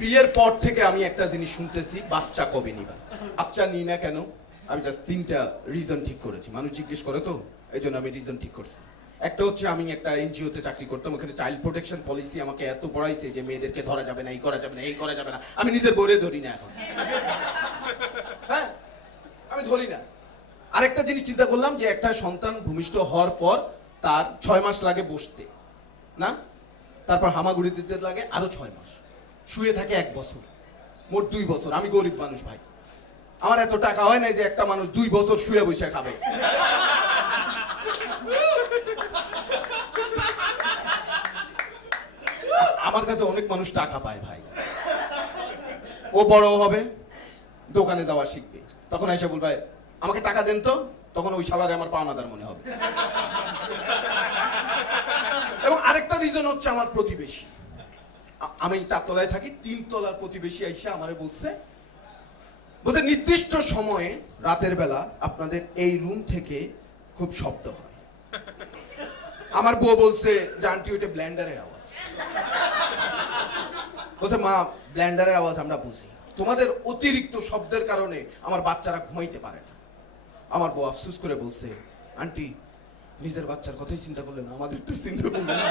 বিয়ের পর থেকে আমি একটা জিনিস শুনতেছি, বাচ্চা কবে নিবা। বাচ্চা নিই না কেন? আমি জাস্ট 3টা রিজন ঠিক করেছি। মানুষ জিজ্ঞেস করে তো, এই জন্য আমি রিজন ঠিক করছি। একটা হচ্ছে আমি একটা এনজিওতে চাকরি করতাম, ওখানে চাইল্ড প্রোটেকশন পলিসি আমাকে এত পড়াইছে যে মেয়েদেরকে ধরা যাবে না, এই করা যাবে না, এই করা যাবে না। আমি নিজের বউরে ধরি না এখন। হ্যাঁ, আমি ধরি না। আরেকটা জিনিস চিন্তা করলাম যে একটা সন্তান ভূমিষ্ঠ হওয়ার পর তার 6 মাস লাগে বসতে, না? তারপর হামাগুড়ি দিতে লাগে আরো 6 মাস, শুয়ে থাকে 1 বছর, মোট 2 বছর। আমি গরিব মানুষ ভাই, আমার এত টাকা হয় না যে একটা মানুষ 2 বছর শুয়ে বসে খাবে। আমার কাছে অনেক মানুষ টাকা পায় ভাই। ও বড় হবে, দোকানে যাওয়া শিখবে, তখন এসে বলবে আমাকে টাকা দেন তো, তখন ওই শালারে আমার পাওনাদার মনে হবে। এবং আরেকটা রিজন হচ্ছে আমার প্রতিবেশী। আমি 4 তলায় থাকি, 3 তলার প্রতিবেশী আইসা আমারে বলছে নির্দিষ্ট সময়ে রাতের বেলা আপনাদের এই রুম থেকে খুব শব্দ হয়। আমার বউ বলছে যে আন্টি ওইটা ব্লেন্ডারের আওয়াজ। বলছে মা, ব্লেন্ডারের আওয়াজ আমরা বুঝি, তোমাদের অতিরিক্ত শব্দের কারণে আমার বাচ্চারা ঘুমাইতে পারে না। আমার বউ আফসোস করে বলছে, আন্টি নিজের বাচ্চার কথাই চিন্তা করলেন, আমাদের তো চিন্তা করলেন না।